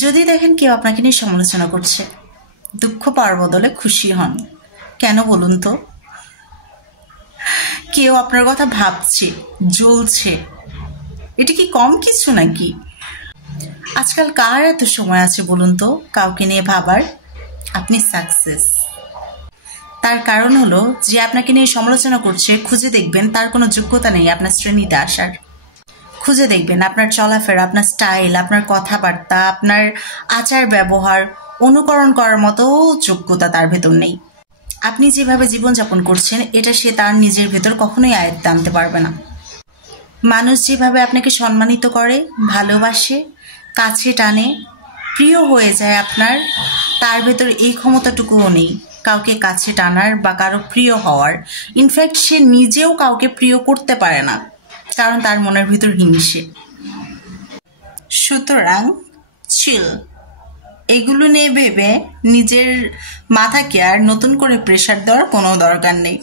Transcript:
যদি দেখেন কেউ আপনাকে নিয়ে সমালোচনা করছে, দুঃখ পাওয়ার বদলে খুশি হন। কেন বলুন তো? কেউ আপনার কথা ভাবছে, জ্বলছে, এটা কি কম কিছু নাকি? আজকাল কার এত সময় আছে বলুন তো কাউকে নিয়ে ভাবার? আপনি সাকসেস। তার কারণ হলো যে আপনাকে নিয়ে সমালোচনা করছে, খুঁজে দেখবেন তার কোনো যোগ্যতা নেই আপনার শ্রেণীতে আসার। খুঁজে দেখবেন আপনার চলাফেরা, আপনার স্টাইল, আপনার কথাবার্তা, আপনার আচার ব্যবহার অনুকরণ করার মতো যোগ্যতা তার ভেতর নেই। আপনি যেভাবে জীবনযাপন করছেন এটা সে তার নিজের ভেতর কখনোই আয়ত্তে আনতে পারবে না। মানুষ যেভাবে আপনাকে সম্মানিত করে, ভালোবাসে, কাছে টানে, প্রিয় হয়ে যায় আপনার, তার ভেতর এই ক্ষমতাটুকুও নেই কাউকে কাছে টানার বা কারো প্রিয় হওয়ার। ইনফ্যাক্ট সে নিজেও কাউকে প্রিয় করতে পারে না, কারণ তার মনের ভিতর হিংসে। সুতরাং চিল। এগুলো নিয়ে ভেবে নিজের মাথাকে আর নতুন করে প্রেশার দেওয়ার কোনো দরকার নেই।